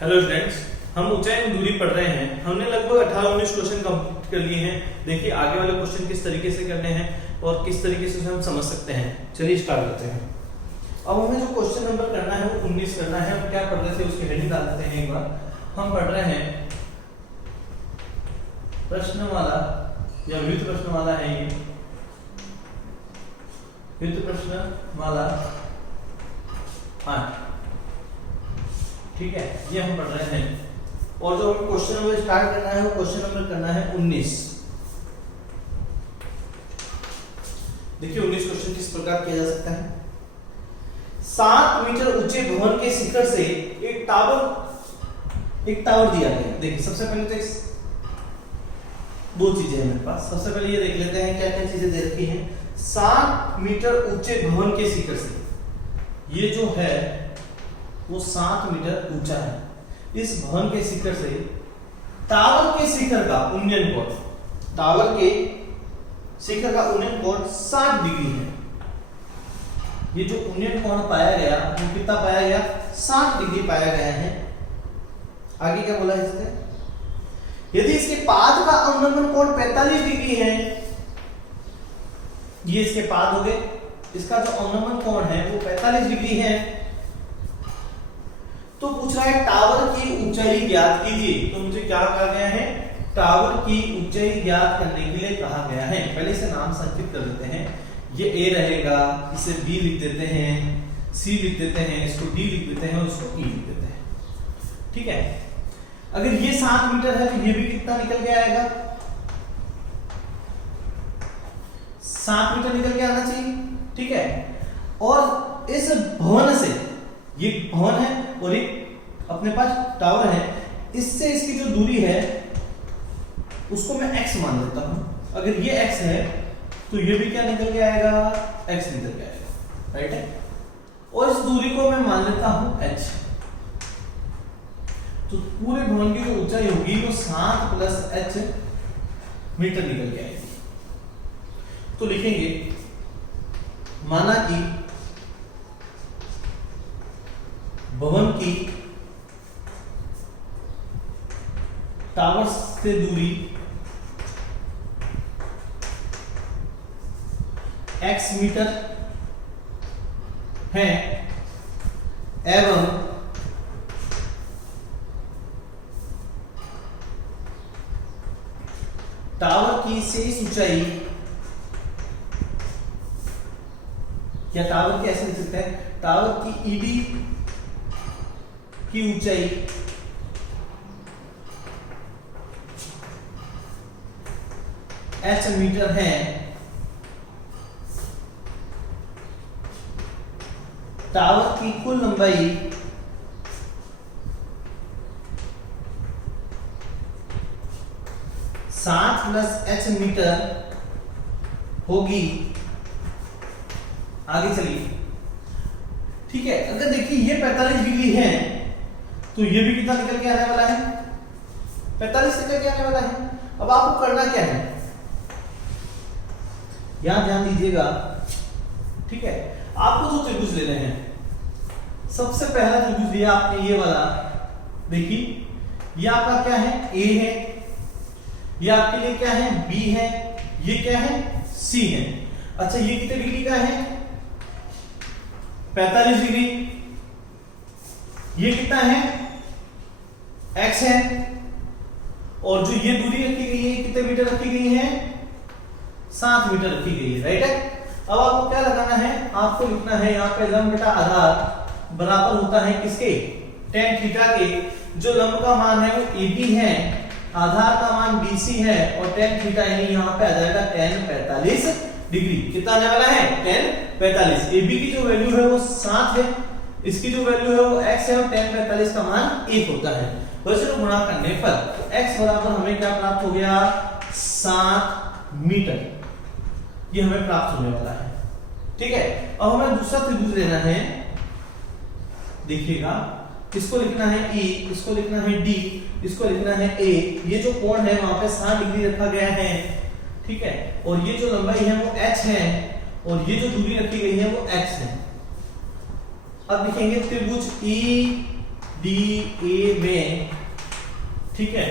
Hello students, हम ऊंचाई में दूरी पढ़ रहे हैं। हमने लगभग 18-19 क्वेश्चन कंप्लीट कर लिए हैं। देखिए आगे वाले क्वेश्चन किस तरीके से करने हैं और किस तरीके से हम समझ सकते हैं। चलिए स्टार्ट करते हैं। अब हमें जो क्वेश्चन नंबर करना है वो 19 करना है। हम क्या पढ़ रहे थे उसकी हेडिंग डाल देते हैं एक बार। हम पढ़ रहे हैं प्रश्नमाला या व्युत प्रश्नमाला है ये व्युत प्रश्नमाला 8, ठीक है, ये हम पढ़ रहे हैं। और जो हमें क्वेश्चन नंबर स्टार्ट करना है वो क्वेश्चन नंबर करना है 19। देखिए 19 क्वेश्चन किस प्रकार किया जा सकता है। 7 मीटर ऊंचे भवन के शिखर से एक टावर दिया गया। देखिए सबसे पहले तो दो चीजें हैं मेरे पास। सबसे पहले ये देख लेते हैं क्या क्या चीजें दे रखी हैं। 7 मीटर ऊंचे भवन के शिखर से, ये जो है वो 7 मीटर ऊंचा है। इस भवन के शिखर से टावर के शिखर का उन्नयन कोण, टावर के शिखर का उन्नयन कोण 60 डिग्री है। ये जो उन्नयन कोण पाया गया वो कितना पाया गया? 60 डिग्री पाया गया है। आगे क्या बोला इसने? यदि इसके पाद का अवनमन कोण 45 डिग्री है, ये इसके पाद हो गए, इसका जो अवनमन कोण है वो 45 डिग्री है, तो पूछ रहा है टावर की ऊंचाई ज्ञात कीजिए। तो मुझे क्या कहा गया है? टावर की ऊंचाई ज्ञात करने के लिए कहा गया है। पहले इसे नाम संकेत कर देते हैं। ये ए रहेगा, इसे बी लिख देते हैं, सी लिख देते हैं, इसको डी लिख देते हैं और इसको ई लिख देते हैं। ठीक है, अगर ये 7 मीटर है तो ये भी कितना निकल के आएगा? 7 मीटर निकल के आना चाहिए। ठीक है, और इस भवन से, ये भवन है और एक अपने पास टावर है, इससे इसकी जो दूरी है उसको मैं x मान लेता हूं। अगर ये x है तो ये भी क्या निकल के आएगा? x निकल के आएगा, राइट है। और इस दूरी को मैं मान लेता हूं h। तो पूरे भवन की जो ऊंचाई होगी वो 7 + h मीटर निकल के आएगी। तो लिखेंगे माना कि भवन की टावर से दूरी x मीटर है एवं टावर की शेष ऊंचाई, या टावर की ऐसे लिख सकते हैं, टावर की ईडी की ऊंचाई h मीटर है, टावर की कुल लंबाई h मीटर होगी। आगे चलिए, ठीक है। अगर देखिए ये 45 डिग्री है तो ये भी कितना निकल के आने वाला है? 45 निकल के आने वाला है। अब आपको करना क्या है, यहां ध्यान दीजिएगा, ठीक है। आपको जो त्रिभुज लेने हैं, सबसे पहला त्रिभुज लिया आपने ये वाला, देखिए ये आपका क्या है? ए है, ये आपके लिए क्या है? बी है, ये क्या है? सी है। अच्छा ये कितने डिग्री का है? 45 डिग्री। ये कितना है? x है। और जो ये दूरी रखी गई है कितने मीटर रखी गई है? 7 मीटर रखी गई है, राइट है। अब आपको क्या लगाना है? आपको लिखना है यहाँ पे लंब बटा आधार बराबर होता है किसके? tan थीटा के। जो लंब का मान है वो AB है, आधार का मान BC है, और tan थीटा यानी यहाँ पे आ जाएगा tan 45 डिग्री। कितना आने वाला है? tan 45। AB की जो वैल्यू है वो 7 है, इसकी जो वैल्यू है वो x है, और tan 45 का मान 1 होता है। वैसे गुणा करने पर तो x बराबर हमें क्या प्राप्त हो गया? 7 मीटर, ये हमें प्राप्त होने वाला है। ठीक है, अब हमें दूसरा त्रिभुज लेना है। देखिएगा, इसको लिखना है E, इसको लिखना है D, इसको लिखना है A। ये जो कोण है वहां पे 60 डिग्री रखा गया है, ठीक है। और ये जो लंबाई है वो h है, और ये जो दूरी रखी गई है वो x है। अब लिखेंगे त्रिभुज E डी ए में, ठीक है,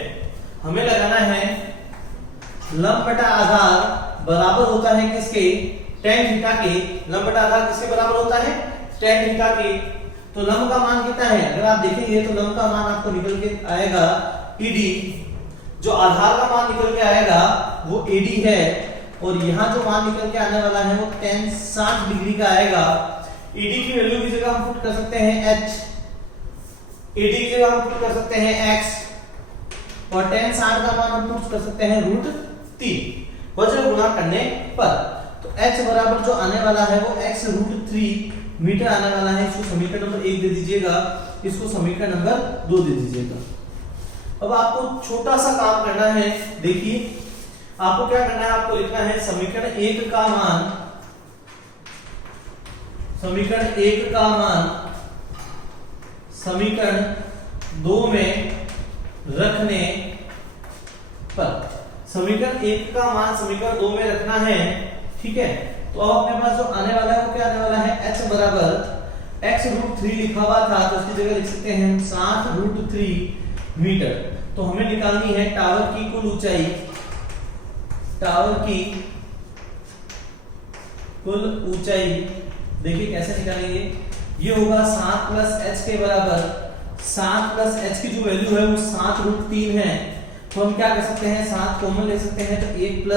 हमें लगाना है लंब बटा आधार बराबर होता है किसके, tan थीटा के। लंब बटा आधार किसके बराबर होता है, tan थीटा के। तो लंब का मान कितना है, अगर आप देखेंगे तो लंब का मान आपको निकल के आएगा ईडी, जो आधार का मान निकल के आएगा वो एडी है, और यहाँ जो मान निकल के आने वाला है वो tan 60 डिग्री का आएगा। ईडी की वैल्यू की जगह हम पुट कर सकते हैं h, एडी की जगह हम पुट कर सकते हैं x, और tan 60 का मान हम पुट कर सकते हैं √3 वज्र गुणा करने पर। तो h बराबर जो आने वाला है वो x √3 मीटर आने वाला है। इसको समीकरण नंबर 1 दे दीजिएगा, इसको समीकरण नंबर 2 दे दीजिएगा। अब आपको छोटा सा काम करना है, देखिए आपको क्या करना है, आपको लिखना है समीकरण 1 का मान, समीकरण 1 का मान समीकरण 2 में रखने पर, समीकरण 1 का मान समीकरण 2 में रखना है, ठीक है। तो अब अपने पास जो आने वाला है वो क्या आने वाला है, h बराबर x √3 लिखा हुआ था तो उसकी जगह लिख सकते हैं हम 60 √3 मीटर। तो हमें निकालनी है टावर की कुल ऊंचाई, टावर की कुल ऊंचाई। देखिए कैसे निकालेंगे, ये होगा 7 + h के बराबर, 7 + h की जो वैल्यू है वो 7 √3 है। तो हम क्या कर सकते हैं, 7 कॉमन ले सकते हैं तो 1 +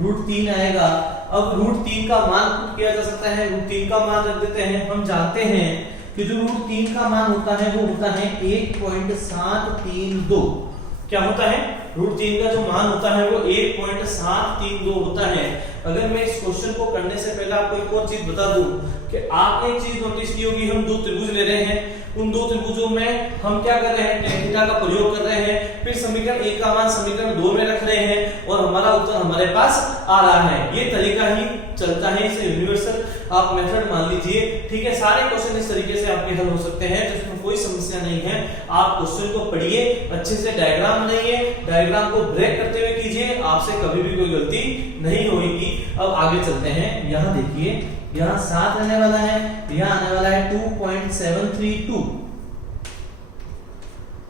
√3 आएगा। अब √3 का मान पुट किया जा सकता है, √3 का मान रख देते हैं। हम जानते हैं कि जो √3 का मान होता है वो होता है 1.732। क्या होता है, √3 का जो मान होता है वो 1.732 होता है। अगर मैं इस क्वेश्चन को करने से पहले आपको एक और चीज बता दूं कि आपने एक चीज नोटिस की होगी, हम दो त्रिभुज ले रहे हैं, उन दो त्रिभुजों में हम क्या कर रहे हैं, tan थीटा का प्रयोग कर रहे हैं, फिर समीकरण 1 का मान समीकरण 2 में रख रहे हैं और हमारा उत्तर हमारे पास आ रहा है। ये तरीका ही चलता है, इसे यूनिवर्सल आप मेथड मान लीजिए, ठीक है। सारे क्वेश्चन इस तरीके से आपके हल हो सकते हैं, जिसमें कोई समस्या नहीं है। आप क्वेश्चन को पढ़िए, अच्छे से डायग्राम बनाइए, डायग्राम को ब्रेक करते हुए कीजिए, आपसे कभी भी कोई गलती नहीं होगी। अब आगे चलते हैं, यहाँ देखिए, यहाँ 7 रहने वाला है, यहाँ आने वाला है 2.732।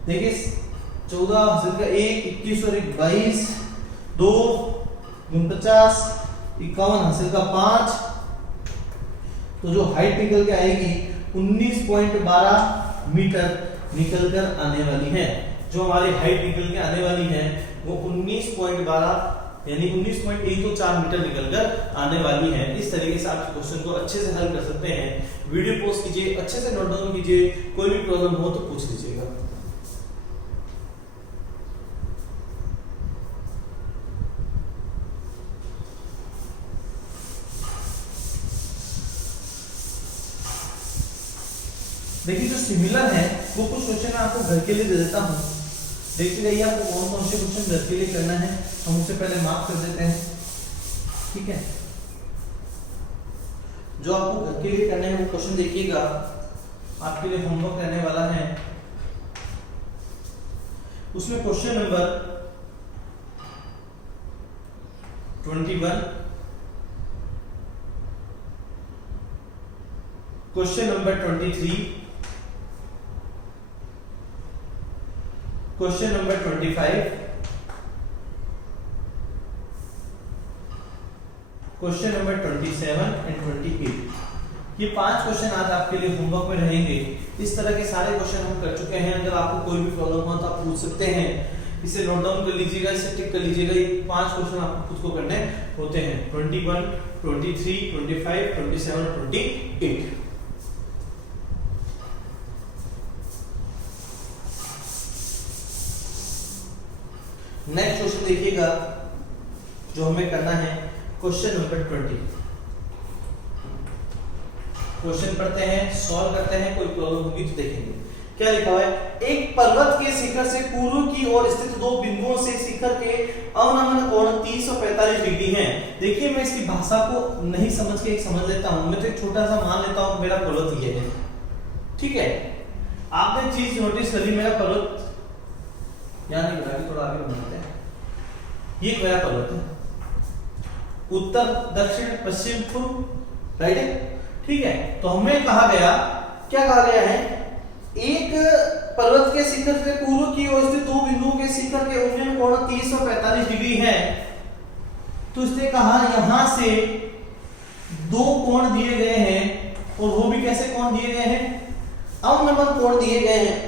देखिए 14 हासिल का 1, 21 और 1 22, 2 49, 51 हासिल का 5। तो जो हाइट निकल के आएगी 19.12 मीटर निकल कर आने वाली है। जो हमारी हाइट निकल के आने वाली है वो 19.12 यानी 19.124 मीटर निकलकर आने वाली है। इस तरीके से आप क्वेश्चन को अच्छे से हल कर सकते हैं। वीडियो पॉज कीजिए, अच्छे से नोट डाउन कीजिए, कोई भी प्रॉब्लम हो तो पूछ लीजिएगा। देखिए जो सिमिलर है वो कुछ क्वेश्चन मैं आपको घर के लिए दे देता हूँ, देखते जाइए आपको कौन कौन से क्वेश्चन घर के लिए करना है। हम उससे पहले मार्क कर देते हैं, ठीक है। जो आपको घर के लिए करने हैं वो क्वेश्चन देखिएगा, आपके लिए होमवर्क रहने वाला है। उसमें question number 21, question number 23, question number 25, question number 27 and 28। ये 5 क्वेश्चन आज आपके लिए होमवर्क में रहेंगे। इस तरह के सारे क्वेश्चन हम कर चुके हैं। अगर आपको कोई भी प्रॉब्लम हो तो आप पूछ सकते हैं। इसे नोट डाउन कर लीजिएगा, इसे टिक कर लीजिएगा। ये 5 क्वेश्चन आपको खुद को करने होते हैं, 21, 23, 25, 27, 28। नेक्स्ट क्वेश्चन देखिएगा जो हमें करना है, क्वेश्चन नंबर 20। क्वेश्चन पढ़ते हैं, सॉल्व करते हैं, कोई प्रॉब्लम होगी तो देखेंगे। क्या लिखा हुआ है, एक पर्वत के शिखर से पूर्व की ओर स्थित 2 बिंदुओं से शिखर के अवनमन कोण 30 और 45 डिग्री है। देखिए मैं इसकी भाषा को नहीं समझ के एक समझ लेता हूं। मैं तो एक छोटा सा मान लेता हूं मेरा पर्वत ये है, ठीक है। आपने चीज नोटिस कर ली, मेरा पर्वत यहाँ नहीं बना के थोड़ा आगे बनाते हैं। ये मेरा पर्वत है, उत्तर दक्षिण पश्चिम पूर्व, राइट है, ठीक है। तो हमें कहा गया, क्या कहा गया है एक पर्वत के शिखर से पूर्व की ओर स्थित दो बिंदुओं के शिखर के उन्नयन कोण 30 और 45 डिग्री है। तो इसने कहा यहां से दो कोण दिए गए हैं और वो भी कैसे कोण दिए गए हैं, अवनमन कोण दिए गए हैं।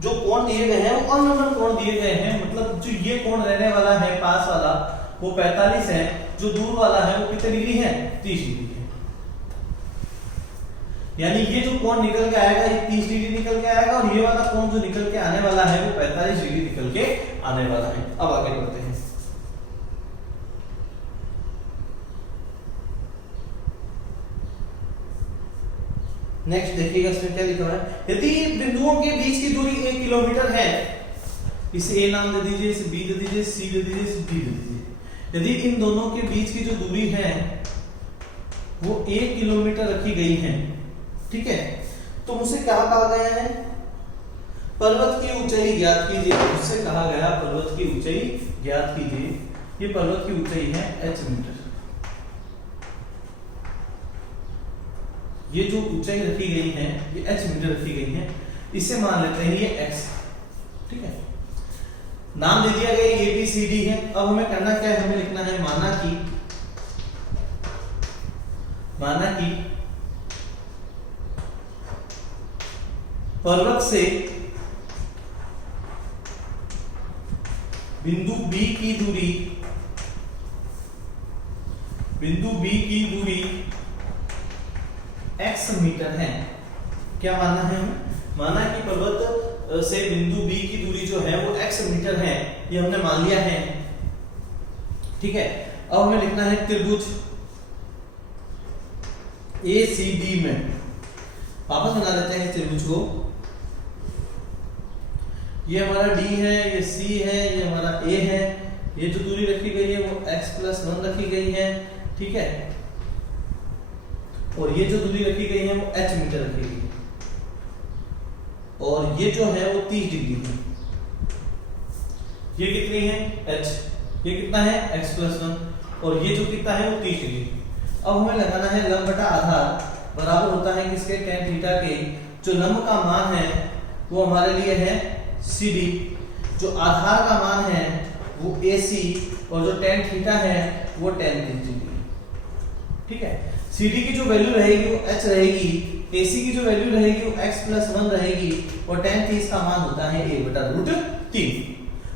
जो कोण दिए गए हैं वो अवनमन कोण दिए गए हैं, मतलब जो ये कोण रहने वाला है पास वाला वो 45 है, जो दूर वाला है वो कितने डिग्री है, 30 डिग्री है। यानी ये जो कोण निकल के आएगा ये 30 डिग्री निकल के आएगा और ये वाला कोण जो निकल के आने वाला है वो 45 डिग्री निकल के आने वाला है। अब आगे बढ़ते हैं। नेक्स्ट देखिएगा इसमें क्या लिखा है, यदि बिंदुओं के बीच की दूरी 1 किलोमीटर है, इसे ए नाम दे दीजिए, इसे बी दे दीजिए, सी दे दीजिए, इसे डी दे दीजिए। यदि इन दोनों के बीच की जो दूरी है वो 1 किलोमीटर रखी गई है, ठीक है, तो मुझसे क्या कहा गया है, पर्वत की ऊंचाई ज्ञात कीजिए। मुझसे कहा गया पर्वत की ऊंचाई ज्ञात कीजिए। ये पर्वत की ऊंचाई है h मीटर। ये जो ऊंचाई रखी गई है ये h मीटर रखी गई है, इसे मान लेते हैं ये x, ठीक है। नाम दे दिया गया ए बी सी डी है। अब हमें करना क्या है, हमें लिखना है माना कि पर्वत से बिंदु B की दूरी x मीटर है। क्या मानना है हमें, माना कि पर्वत से बिंदु B की दूरी जो है वो x मीटर है, ये हमने मान लिया है, ठीक है। अब हमें लिखना है त्रिभुज ACD में, वापस बना लेते हैं त्रिभुज को। ये हमारा D है, ये C है, ये हमारा A है, ये जो दूरी रखी गई है वो x+1 रखी गई है, ठीक है, और ये जो दूरी रखी गई है वो h मीटर रखी गई है, और ये जो है वो 30 डिग्री है। ये कितनी है h, ये कितना है x+1, और ये जो कितना है वो 30 डिग्री। अब हमें लगाना है लंब बटा आधार बराबर होता है किसके, tan थीटा के। जो लंब का मान है वो हमारे लिए है CD, जो आधार का मान है वो AC, और जो tan थीटा है वो tan 30 डिग्री, ठीक है। CD की जो वैल्यू रहेगी वो h रहेगी, AC की जो वैल्यू रहेगी वो x+1 रहेगी, और tan 30 का मान होता है a/√3।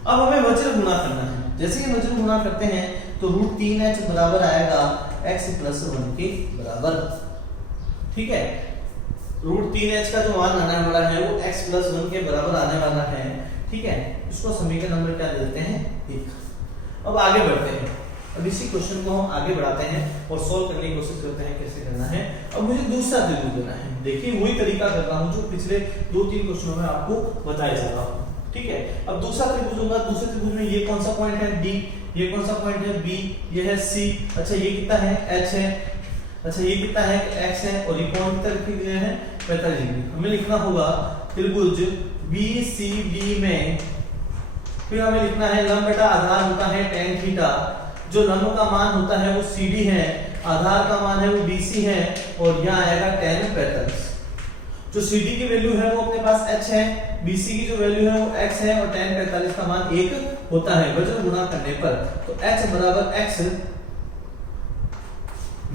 अब हमें वज्र गुणा करना है। जैसे ही वज्र गुणा करते हैं तो √3h बराबर आएगा x+1 के बराबर, ठीक है। √3h का जो मान आने वाला है वो x+1 के बराबर आने वाला है, ठीक है। इसको समीकरण नंबर क्या देते हैं, 1। अब आगे बढ़ते हैं। अब इसी क्वेश्चन को हम आगे बढ़ाते हैं और सॉल्व करने की कोशिश करते हैं कैसे करना है। अब मुझे दूसरा त्रिभुज देना है। देखिए वही तरीका कर रहा हूं जो पिछले 2-3 क्वेश्चनों में आपको बताया जा रहा हूं, ठीक है। अब दूसरा त्रिभुज होगा, दूसरे त्रिभुज में ये कौन सा पॉइंट है D, ये कौन सा पॉइंट है B, ये है C, अच्छा ये कितना है H है, अच्छा ये कितना है X है, और ये कौन कितना रखे गए हैं 45 डिग्री। हमें लिखना होगा त्रिभुज BCD में, फिर हमें लिखना है लंब बटा आधार होता है tan थीटा, जो लंब का मान होता है वो CD है, आधार का मान है वो BC है, और यहाँ आएगा tan 45। जो CD की वैल्यू है वो अपने पास h है, BC की जो वैल्यू है वो x है, और tan 45 का मान 1 होता है। वज्र गुणा करने पर तो h बराबर x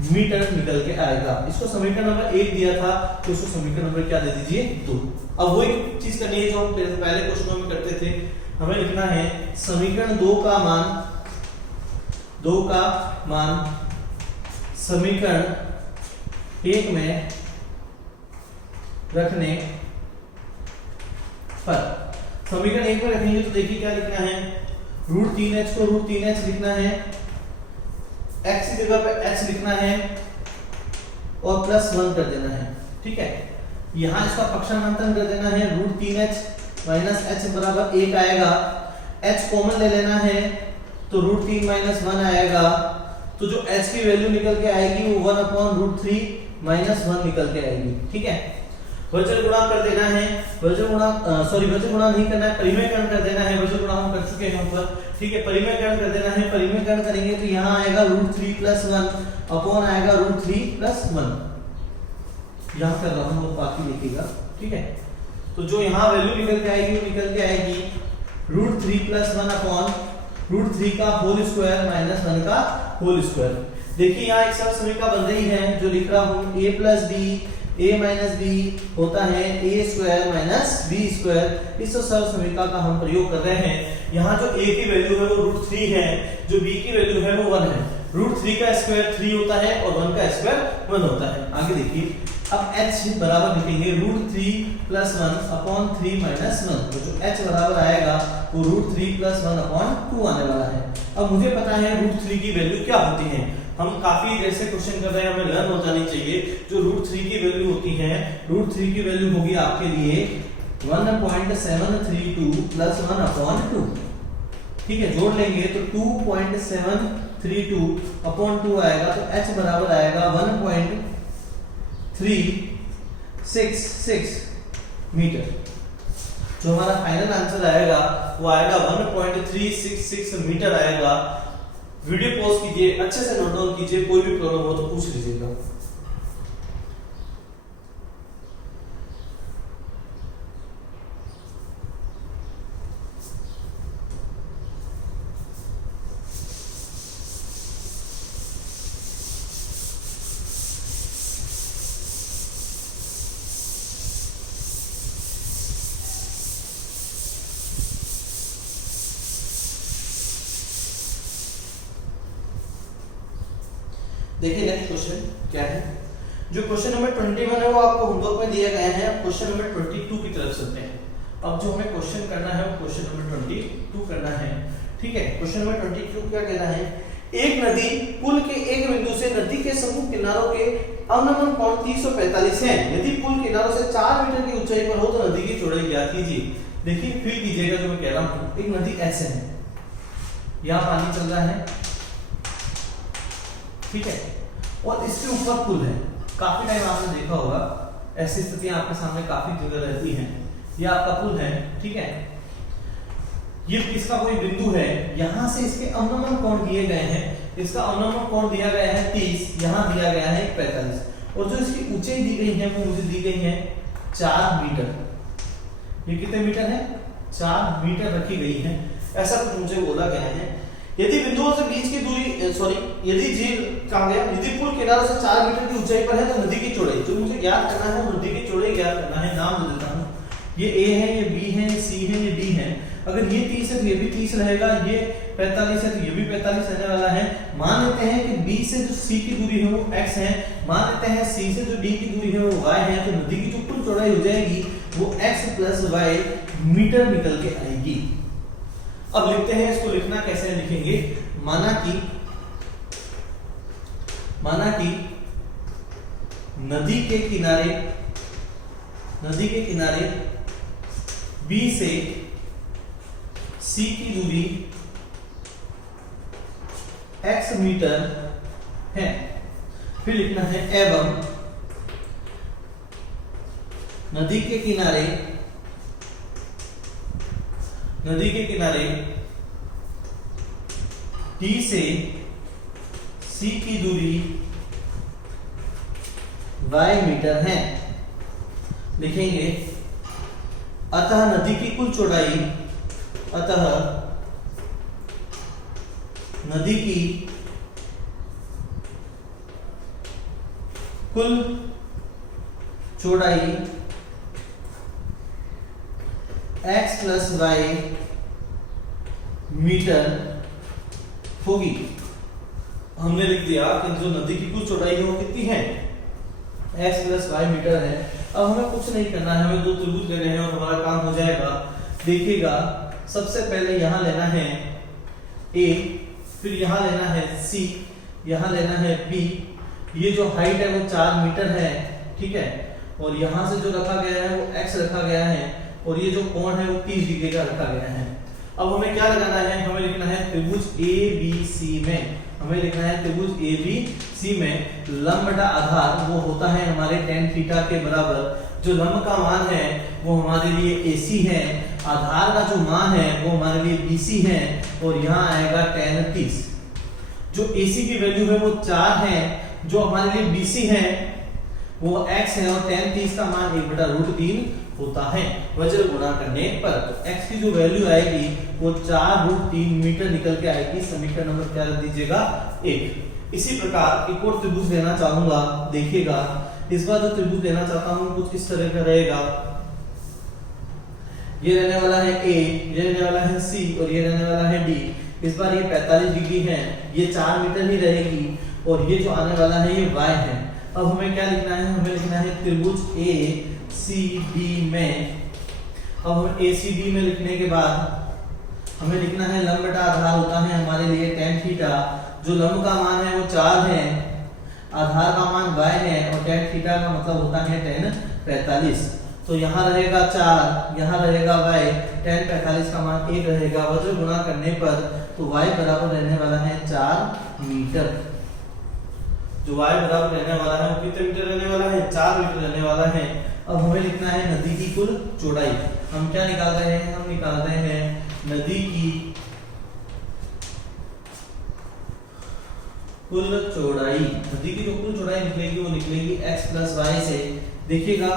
मीटर निकल के आएगा। इसको समीकरण नंबर 1 दिया था, तो इसको समीकरण नंबर क्या दे दीजिए 2। अब वही चीज करनी है जो हम पहले क्वेश्चनों में करते थे। हमें लिखना है समीकरण 2 का मान समीकरण 1 में रखने पर, समीकरण 1 में रखेंगे तो देखिए क्या लिखना है, √3h को √3h लिखना है, x की जगह पे h लिखना है और +1 कर देना है, ठीक है। यहां इसका पक्षांतरण कर देना है, √3h - h बराबर 1 आएगा, h कॉमन ले लेना है तो √3 - 1 आएगा, तो जो h की वैल्यू निकल के आएगी वो 1/√3 - 1 निकल के आएगी, ठीक है। वज्र गुणा कर देना है, वज्र गुणा नहीं करना है, परिमेयकरण कर देना है। वज्र गुणा हम कर चुके हैं ऊपर, ठीक है। परिमेयकरण कर देना है, परिमेयकरण करेंगे तो यहाँ आएगा √3 + 1 अपॉन आएगा √3 + 1, यहाँ कर रहा हूँ वो बाकी लिखिएगा, ठीक है। तो जो यहाँ वैल्यू निकल के आएगी वो निकल के आएगी √3 + 1 अपॉन √3 का होल स्क्वायर माइनस 1 का होल स्क्वायर। देखिए यहाँ एक सरल समीकरण बन रही है जो लिख रहा हूँ a + b a - b होता है a² - b²। इस सरल समीकरण का हम प्रयोग कर रहे हैं। यहाँ जो a की वैल्यू है वो √3 है, जो b की वैल्यू है वो 1 है। √3 का स्क्वायर 3 होता है और 1 का स्क्वायर 1 होता है। आगे देखिए, अब h बराबर लिखेंगे √3 + 1 अपॉन 3 - 1। तो जो h बराबर आएगा वो √3 + 1 अपॉन 2 आने वाला है। अब मुझे पता है √3 की वैल्यू क्या होती है। हम काफी देर से क्वेश्चन कर रहे हैं, हमें लर्न हो जानी चाहिए। जो √3 की वैल्यू होती है, √3 की वैल्यू होगी आपके लिए 1.732 + 1 अपॉन 2। ठीक है, जोड़ लेंगे तो 2.732 अपॉन 2 आएगा। तो h बराबर आएगा 1.366 मीटर। जो हमारा फाइनल आंसर आएगा वो आएगा 1.366 मीटर आएगा। वीडियो पॉज कीजिए, अच्छे से नोट डाउन कीजिए, कोई भी प्रॉब्लम हो तो पूछ लीजिएगा। देखिए नेक्स्ट क्वेश्चन क्या है। जो क्वेश्चन नंबर 21 है वो आपको होमवर्क में दिया गया है। अब क्वेश्चन नंबर 22 की तरफ चलते हैं। अब जो हमें क्वेश्चन करना है वो क्वेश्चन नंबर 22 करना है। ठीक है, क्वेश्चन नंबर 22 क्या कहना है। एक नदी पुल के एक बिंदु से नदी के समूह किनारों के अवनमन कोण 345 है। यदि पुल किनारों से 4 मीटर की ऊंचाई पर हो तो नदी की चौड़ाई ज्ञात कीजिए। देखिए फील कीजिएगा जो मैं कह रहा हूँ। एक नदी ऐसे है, यहाँ पानी चल रहा है, ठीक है, और इसके ऊपर पुल है। काफी टाइम आपने देखा होगा, ऐसी स्थितियां आपके सामने काफी जगह रहती हैं। ये आपका पुल है, ठीक है, ये इसका कोई बिंदु है, यहां से इसके अवनमन कोण दिए गए हैं। इसका अवनमन कोण दिया गया है 30, यहां दिया गया है 45, और जो इसकी ऊंचाई दी गई है वो मुझे दी गई है 4 मीटर। ये कितने मीटर है? 4 मीटर रखी गई है, ऐसा कुछ मुझे बोला गया है। यदि बिंदुओं से बीच की दूरी यदि झील कहां गया, यदि पुल किनारे से 4 मीटर की ऊंचाई पर है तो नदी की चौड़ाई, जो मुझे ज्ञात करना है नदी की चौड़ाई ज्ञात करना है। नाम दे देता हूं, ये A है, ये B है, ये C है, ये D है। अगर ये 30 है तो ये भी 30 रहेगा, ये 45 है तो ये भी 45 रहने वाला है। मान लेते हैं कि B से जो C की दूरी है वो x है, मान लेते हैं C से जो D की दूरी है वो y है, तो नदी की जो कुल चौड़ाई हो जाएगी वो x + y मीटर निकल के आएगी। अब लिखते हैं, इसको लिखना कैसे लिखेंगे। माना कि नदी के किनारे B से C की दूरी x मीटर है। फिर लिखना है एवं नदी के किनारे D से C की दूरी y मीटर है। लिखेंगे अतः नदी की कुल चौड़ाई, नदी की कुल चौड़ाई x + y मीटर होगी। हमने लिख दिया कि जो नदी की कुल चौड़ाई है वो कितनी है, x + y मीटर है। अब हमें कुछ नहीं करना है, हमें दो त्रिभुज लेने हैं और हमारा काम हो जाएगा। देखिएगा, सबसे पहले यहां लेना है A, फिर यहां लेना है C, यहां लेना है B। ये जो हाइट है वो 4 मीटर है, ठीक है, और यहां से जो रखा गया है वो x रखा गया है, और ये जो कोण है वो 30 डिग्री का रखा गया है। अब हमें क्या लगाना है, हमें लिखना है त्रिभुज ABC में, हमें लिखना है त्रिभुज ABC में लंब बटा आधार वो होता है हमारे tan थीटा के बराबर। जो लंब का मान है वो हमारे लिए AC है, आधार का जो मान है वो हमारे लिए BC है, और यहाँ आएगा tan 30। जो AC की वैल्यू है वो 4 है, जो हमारे लिए BC है वो x है, और tan 30 का मान 1/√3 होता है वज्र गुणा करने पर। तो x की जो वैल्यू आएगी वो 4√3 मीटर निकल के आएगी। समीकरण नंबर क्या रख दीजिएगा 1। इसी प्रकार एक और त्रिभुज लेना चाहूंगा, देखिएगा इस बार जो त्रिभुज लेना चाहता हूं कुछ इस तरह का रहेगा। ये रहने वाला है A, ये रहने वाला है C और ये रहने वाला है D। इस बार ये 45 डिग्री है, ये 4 मीटर ही रहेगी और ये जो आने वाला है ये y है। अब हमें क्या लिखना है, हमें लिखना है त्रिभुज ACD में। अब हम ACD में लिखने के बाद हमें लिखना है लंब बटा आधार होता है हमारे लिए tan थीटा। जो लंब का मान है वो 4 है, आधार का मान y है और tan थीटा का मतलब होता है tan 45। तो यहाँ रहेगा 4, यहाँ रहेगा y, tan 45 का मान 1 रहेगा। वज्र गुणा करने पर तो y बराबर रहने वाला है 4 मीटर। जो y बराबर रहने वाला है वो कितने मीटर रहने वाला है 4 मीटर रहने वाला है। अब हमें लिखना है नदी की कुल चौड़ाई। हम क्या निकाल रहे हैं, हम निकाल रहे हैं नदी की कुल चौड़ाई। नदी की जो कुल चौड़ाई निकलेगी वो निकलेगी x प्लस y से। देखिएगा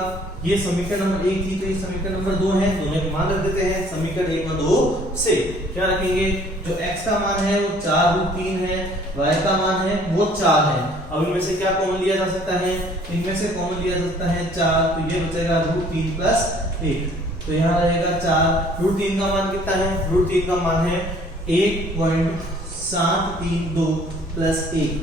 ये समीकरण नंबर 1 थी, तो ये समीकरण नंबर 2 है, दोनों के मान रख देते हैं समीकरण 1 और 2 से। क्या रखेंगे, जो x का मान है वो 4√3 है, y का मान है वो 4 है। अब इनमें से क्या कॉमन लिया जा सकता है, इनमें से कॉमन लिया जा सकता है 4, तो ये बचेगा √3 प्लस 1। तो यहाँ रहेगा 4। √3 का मान कितना है, √3 का मान है 1.732 प्लस 1।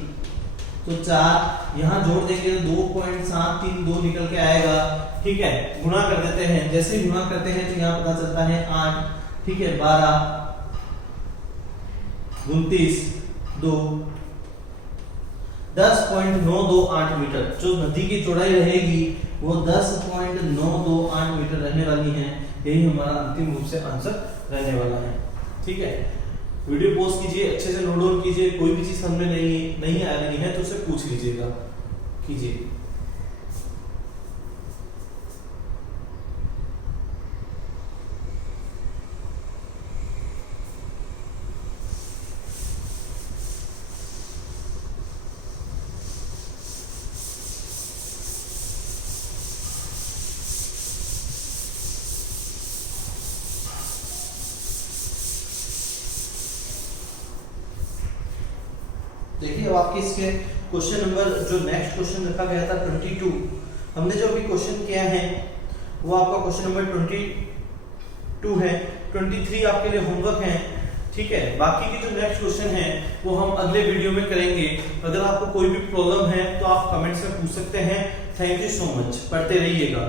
तो 4 यहाँ जोड़ देंगे तो 2.732 निकल के आएगा। ठीक है, गुणा कर देते हैं। जैसे ही गुणा करते हैं तो यहाँ पता चलता है 8, ठीक है, 12, 29, 2, 10.928 मीटर। जो नदी की चौड़ाई रहेगी वो 10.928 मीटर रहने वाली है। यही हमारा अंतिम रूप से आंसर रहने वाला है। ठीक है, वीडियो पॉज कीजिए, अच्छे से नोट डाउन कीजिए। कोई भी चीज समझ में नहीं आ रही है तो उसे पूछ लीजिएगा, कीजिए। देखिए अब आपके इसके क्वेश्चन नंबर जो नेक्स्ट क्वेश्चन रखा गया था 22, हमने जो अभी क्वेश्चन किया है वो आपका क्वेश्चन नंबर 22 है। 23 आपके लिए होमवर्क है। ठीक है, बाकी की जो नेक्स्ट क्वेश्चन है वो हम अगले वीडियो में करेंगे। अगर आपको कोई भी प्रॉब्लम है तो आप कमेंट्स में पूछ सकते हैं। थैंक यू सो मच, पढ़ते रहिएगा।